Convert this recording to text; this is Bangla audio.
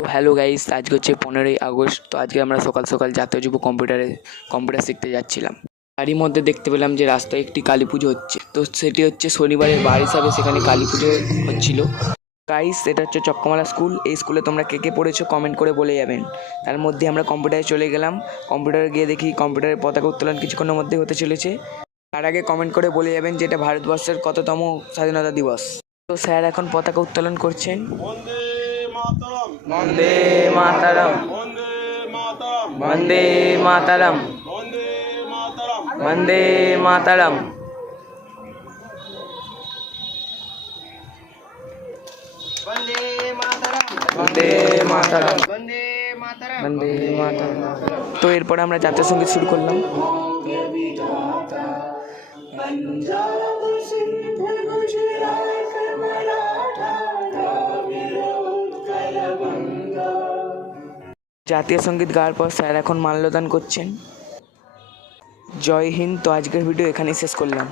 তো হ্যালো গাইস, আজকে হচ্ছে 15ই আগস্ট। তো আজকে আমরা সকাল সকাল জাতীয় যুব কম্পিউটার শিখতে যাচ্ছিলাম। তারই মধ্যে দেখতে পেলাম যে রাস্তায় একটি কালী পুজো হচ্ছে। তো সেটি হচ্ছে শনিবারের বার হিসাবে সেখানে কালী পুজো হচ্ছিল। গাইস, এটা হচ্ছে চক্রমালা স্কুল। এই স্কুলে তোমরা কে কে পড়েছো কমেন্ট করে বলে যাবেন। তার মধ্যে আমরা কম্পিউটারে চলে গেলাম। কম্পিউটারে গিয়ে দেখি কম্পিউটারের পতাকা উত্তোলন কিছুক্ষণের মধ্যে হতে চলেছে। তার আগে কমেন্ট করে বলে যাবেন যে এটা ভারতবর্ষের কততম স্বাধীনতা দিবস। তো স্যার এখন পতাকা উত্তোলন করছেন। বন্দে মাতারাম, বন্দে মাতারাম, বন্দে মাতারাম। বন্দে মাতারাম, বন্দে মাতারাম। তো এরপরে আমরা জাতীয় সঙ্গীত শুরু করলাম। জাতীয় সঙ্গীত গাওয়ার পর স্যার এখন মাল্যদান করছেন। জয় হিন্দ। তো আজকের ভিডিও এখানেই শেষ করলাম।